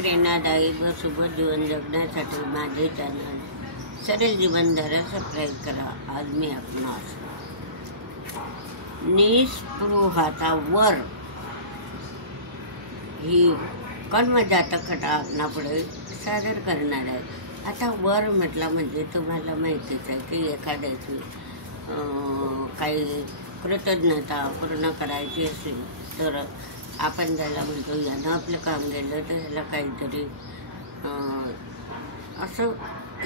प्रेरणादायी व शुभ जीवन जगण्यासाठी माझे चॅनल सरळ जीवनधारा सबस्क्राईब करा। आज मी आपणास निस्पृहाचा वर ही कर्मजात खटा आपणापुढे सादर करणार आहे। आता वर म्हटला म्हणजे तुम्हाला माहितीच आहे की एखाद्याची काही कृतज्ञता पूर्ण करायची असेल तर आपण त्याला म्हणतो यानं आपलं काम केलं तर याला काहीतरी असं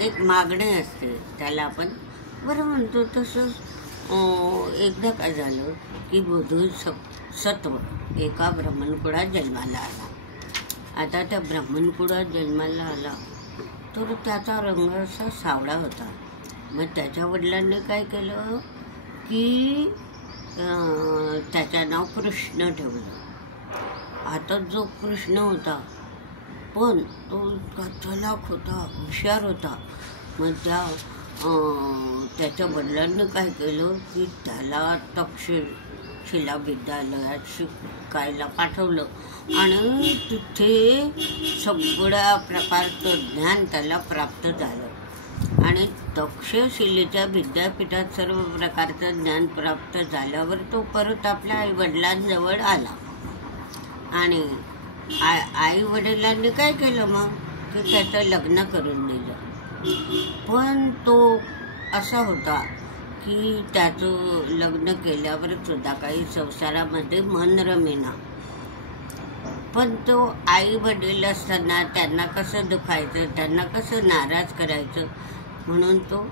एक मागणी असते, त्याला आपण बरं म्हणतो। तसंच एकदा काय झालं की बोधिसत्व एका ब्राह्मणकुळात जन्माला आला। आता त्या ब्राह्मणकुळात जन्माला आला तर त्याचा रंग असा सावळा होता। मग त्याच्या वडिलांनी काय केलं की त्याचं नाव कृष्ण ठेवलं। आता जो कृष्ण होता पण तो चलाक होता, हुशार होता। मग त्याच्या वडिलांनी काय केलं की त्याला तक्षशिला विद्यालयात शिकायला पाठवलं आणि तिथे सगळ्या प्रकारचं ज्ञान त्याला प्राप्त झालं। आणि तक्षशिलेच्या विद्यापीठात सर्व प्रकारचं ज्ञान प्राप्त झाल्यावर तो परत आपल्या आईवडिलांजवळ आला आणि आई वडिलांनी काय केलं मग की त्याचं लग्न करून दिलं। पण तो असा होता की त्याचं लग्न केल्यावर सुद्धा काही संसारामध्ये मन रमेना। पण तो आई वडील असताना त्यांना कसं दुखायचं, त्यांना कसं नाराज करायचं म्हणून तो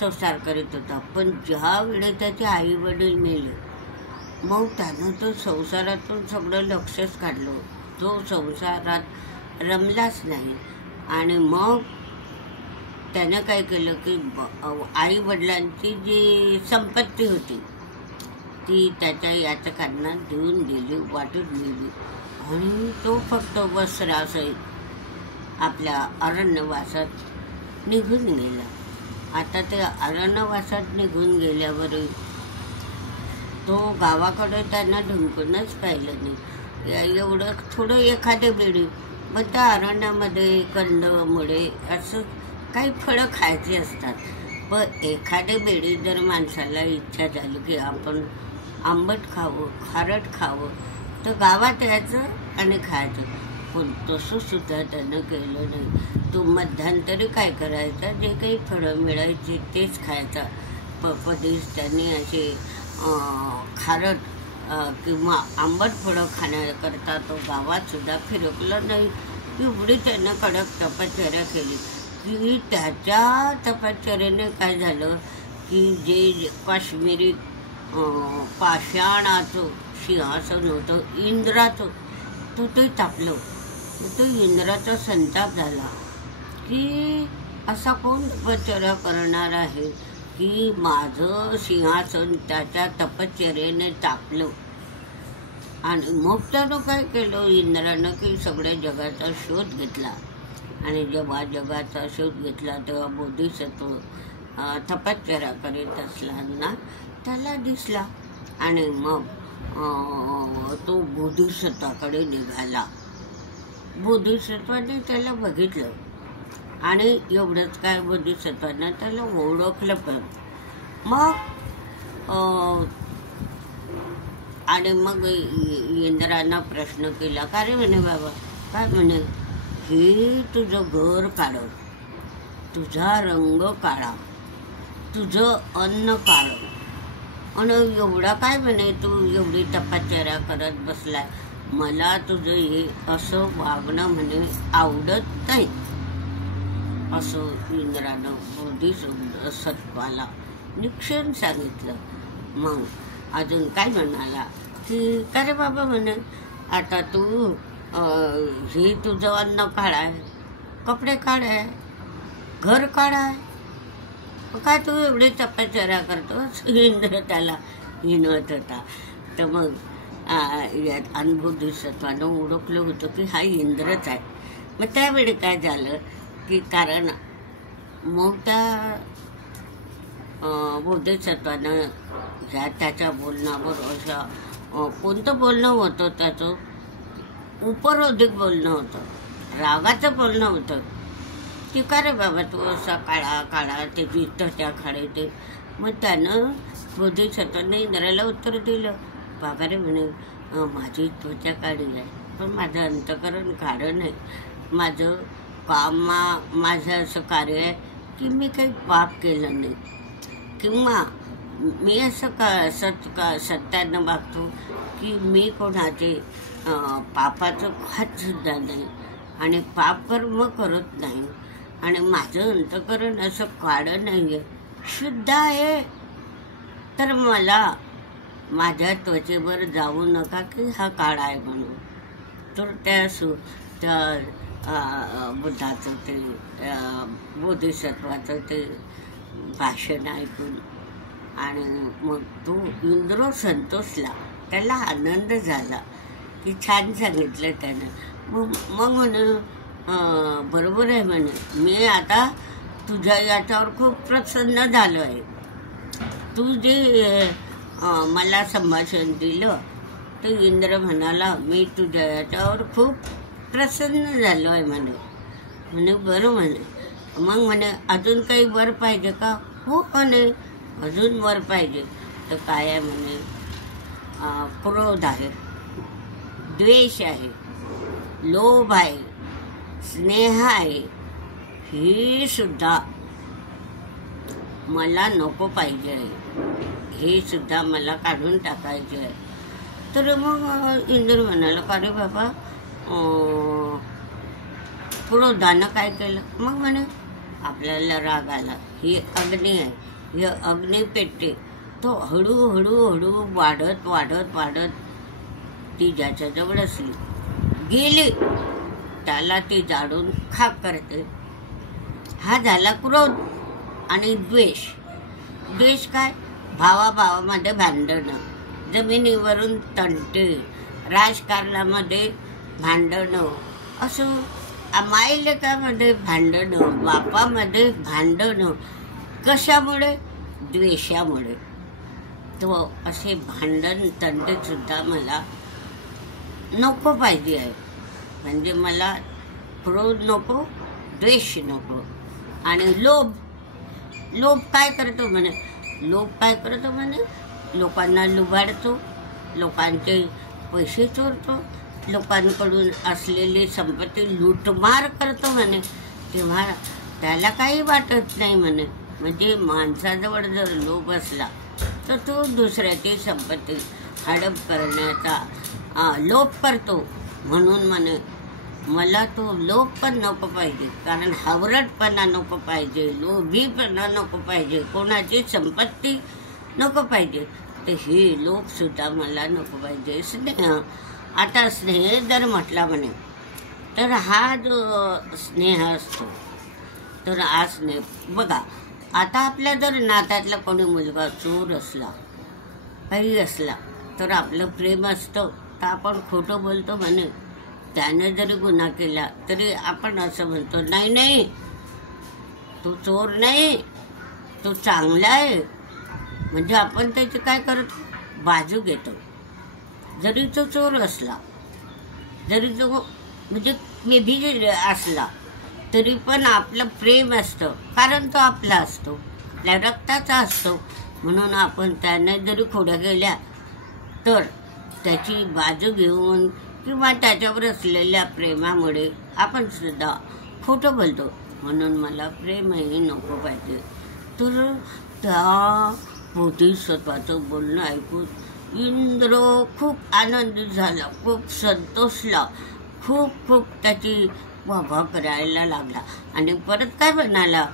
संसार करीत होता। पण ज्यावेळी त्याचे आई वडील मेले मग त्यानं तो संसारातून सगळं लक्षच काढलं, तो संसारात रमलाच नाही। आणि मग त्यानं काय केलं की आई वडिलांची जी संपत्ती होती ती त्याच्या याचकांना देऊन दिली, वाटून दिली आणि तो फक्त वस्त्रासहित आपल्या अरण्यवासात निघून गेला। आता ते अरण्यवासात निघून गेल्यावर तो गावाकडे त्यांना ढुंकूनच पाहिलं नाही। एवढं थोडं एखादे वेळी मग त्या अरण्यामध्ये कंदमुळे असं काही फळं खायची असतात। पण एखाद्या वेळी जर माणसाला इच्छा झाली की आपण आंबट खावं, खारट खावं तर गावात यायचं आणि खायचं। पण तसं सुद्धा त्यानं केलं नाही। तो मध्यंतरी काय करायचा, जे काही फळं मिळायची तेच खायचा। कधीच त्यांनी असे खारट किंवा आंबट फळं खाण्याकरता तो गावात सुद्धा फिरकला नाही। एवढी त्यानं कडक तपश्चर्या केली की त्याच्या तपश्चर्येने काय झालं की जे काश्मीरी पाषाणाचं सिंहासन होतं इंद्राचं तो ते तापलं। तो इंद्राचा संताप झाला की असा कोण तपश्चर्या करणार आहे की माझं सिंहासन त्याच्या तपश्चर्येने तापलं। आणि मग त्यानं काय केलं इंद्रानं की सगळ्या जगाचा शोध घेतला। आणि जेव्हा जगाचा शोध घेतला तेव्हा बोधिसत्व तपश्चर्या करीत असताना त्याला दिसला आणि मग तो बोधिसत्वाकडे निघाला। बोधिसत्वाने त्याला बघितलं आणि एवढंच काय बोधिसत्वानं त्याला ओळखलं पण। मग आणि मग इंद्रानं प्रश्न केला, का रे म्हणे बाबा, काय म्हणे, हे तुझं घर काळं, तुझा रंग काळा, तुझं अन्न काळं आणि एवढा काय म्हणे तू एवढी तपश्चर्या करत बसलाय, मला तुझं हे असं वागणं म्हणे आवडत नाही असं इंद्रानं बोधिसत्वाला निक्षेप सांगितलं। मग अजून काय म्हणाला की का रे बाबा म्हणे, आता तू हे तुझं अन्न काळं आहे, कपडे काळे आहे, घर काळं आहे, काय तू एवढी तपश्चर्या करतोस? इंद्र त्याला हिणवत होता। तर मग यात बोधिसत्वानं ओळखलं होतं की हा इंद्रच आहे। मग त्यावेळी काय झालं की कारण मग त्या बोधिसत्वानं त्याच्या बोलण्यावर अशा कोणतं बोलणं होतं त्याचं उपरोधिक बोलणं होतं। रागाचं बोलणं होतं की का रे बाबा तू असा काळा काळा ते त्वचा काळे ते. मग त्यानं बोधिसत्वाने इंद्राला उत्तर दिलं, बाबा रे म्हणे माझी त्वचा काळी आहे पण माझं अंतःकरण काळं नाही. माझं काम माझं असं कार्य आहे की मी काही पाप केलं नाही किंवा मी असं सत्यानं वागतो की मी कोणाचे पापाचं खातसुद्धा नाही आणि पापकर्म करत नाही आणि माझं अंतःकरण असं काळं नाही आहे, शुद्ध आहे. तर मला माझ्या त्वचेवर जाऊ नका की हा काळा आहे म्हणून. तर त्या बुद्धाचं ते बोधिसत्वाचं ते भाषण ऐकून आणि मग तो इंद्र संतोषला, त्याला आनंद झाला की छान सांगितलं त्यानं. मग म्हणे बरोबर आहे म्हणे, मी आता तुझ्या याच्यावर खूप प्रसन्न झालो आहे. तू जे मला संभाषण दिलं तर इंद्र म्हणाला मी तुझ्या याच्यावर खूप प्रसन्न झालो आहे म्हणे. बरं म्हणे. मग म्हणे अजून काही वर पाहिजे का? हो म्हणे अजून वर पाहिजे. तर काय आहे म्हणे, क्रोध आहे, द्वेष आहे, लोभ आहे, स्नेह आहे, ही सुद्धा मला नको पाहिजे आहे, हे सुद्धा मला काढून टाकायचे आहे. तर मग इंद्र म्हणाला का रे बाबा क्रोधानं काय केलं? मग म्हणे आपल्याला राग आला, ही अग्नी आहे, ही अग्नी पेटते. तो हळूहळू हळू वाढत वाढत वाढत ती ज्याच्याजवळ असली गेली त्याला ती जाळून खाक करते. हा झाला क्रोध. आणि द्वेष. द्वेष काय? भावाभावामध्ये भांडणं, जमिनीवरून तंटे, राजकारणामध्ये भांडणं, असं मायलेकामध्ये भांडणं, बापामध्ये भांडणं. कशामुळे? द्वेषामुळे. तो असे भांडण तंटे सुद्धा मला नको पाहिजे आहे. म्हणजे मला क्रोध नको, द्वेष नको. आणि लोभ. लोभ काय करतो म्हणे? लोभ काय करतो म्हणे? लोकांना लुबाडतो, लोकांचे पैसे चोरतो, लोकांकडून असलेली संपत्ती लूटमार करतो म्हणे. तेव्हा त्याला काही वाटत नाही म्हणे. म्हणजे माणसाजवळ जर लोभ असला तर तो दुसऱ्याची संपत्ती हडप करण्याचा लोभ करतो. म्हणून म्हणे मला तो लोभ पण नको पाहिजे, कारण हावरटपणा नको पाहिजे, लोभीपणा नको पाहिजे, कोणाची संपत्ती नको पाहिजे. तर हे लोभ सुद्धा मला नको पाहिजे. स्नेह. आता स्नेह जर म्हटला म्हणे तर हा जो स्नेह असतो तर हा स्नेह बघा. आता आपल्या जर नात्यातला कोणी मुलगा चोर असला, काही असला तर आपलं प्रेम असतं तर आपण खोटं बोलतो म्हणे. त्याने जरी गुन्हा केला तरी आपण असं म्हणतो नाही नाही तो चोर नाही, तो चांगला आहे. म्हणजे आपण त्याची काय करतो? बाजू घेतो. जरी तो चोर असला, जरी तो म्हणजे मेभी असला तरी पण आपलं प्रेम असतं, कारण तो आपला असतो, आपल्या रक्ताचा असतो. म्हणून आपण त्याने जरी खोड्या केल्या तर त्याची बाजू घेऊन किंवा त्याच्यावर असलेल्या प्रेमामुळे आपण सुद्धा खोटं बोलतो. म्हणून मला प्रेमही नको पाहिजे. तर त्या बोधिसत्वाचं बोलणं ऐकून इंद्र खूप आनंदित झाला, खूप संतोषला, खूप खूप त्याची वाह करायला लागला. आणि परत काय म्हणाला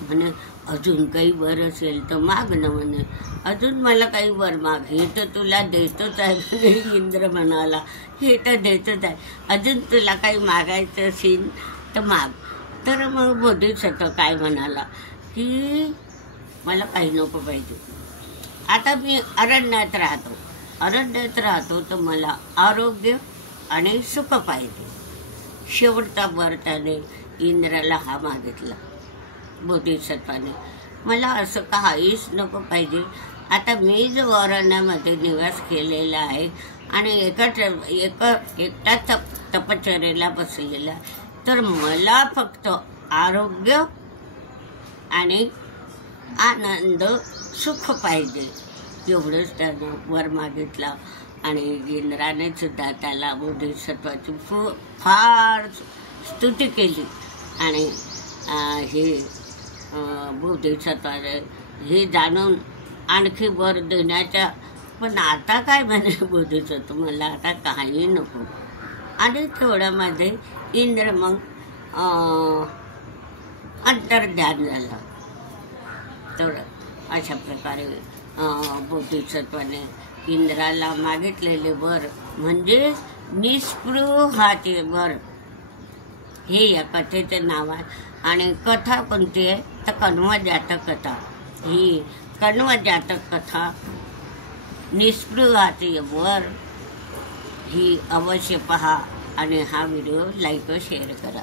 म्हणे अजून काही वर असेल तर माग ना म्हणे, अजून मला काही वर माग, हे तर तुला देतोच आहे म्हणे. इंद्र म्हणाला हे तर देतोच आहे, अजून तुला काही मागायचं असेल तर माग. तर मग बोधिसत्व काय म्हणाला की मला काही नको पाहिजे. आता मी अरण्यात राहतो तर मला आरोग्य आणि सुख पाहिजे. शेवटचा वर त्याने इंद्राला हा मागितला बोधिसत्वाने, मला असं काहीच नको पाहिजे. आता मी जो अरण्यामध्ये निवास केलेला आहे आणि एकटा तपश्चर्येला बसलेला, तर मला फक्त आरोग्य आणि आनंद सुख पाहिजे एवढंच त्यानं वर मागितला. आणि इंद्राने सुद्धा त्याला बोधिसत्वाची फार स्तुती केली. आणि हे बोधिसत्वाने हे जाणून आणखी वर देण्याच्या, पण आता काय म्हणे बोधिसत्व, मला आता काही नको. आणि तेवढ्यामध्ये इंद्र मग अंतर्ध्यान झाला. तर अशा प्रकारे बोधिसत्वाने इंद्राला मागितलेले वर म्हणजे निस्पृहाचे वर, हे या कथेचे नाव आहे. आणि कथा कोणती आहे तर कण्व जातक कथा. ही कण्व जातक कथा निस्पृहाचे वर ही अवश्य पहा. आणि हा व्हिडिओ लाईक व शेअर करा.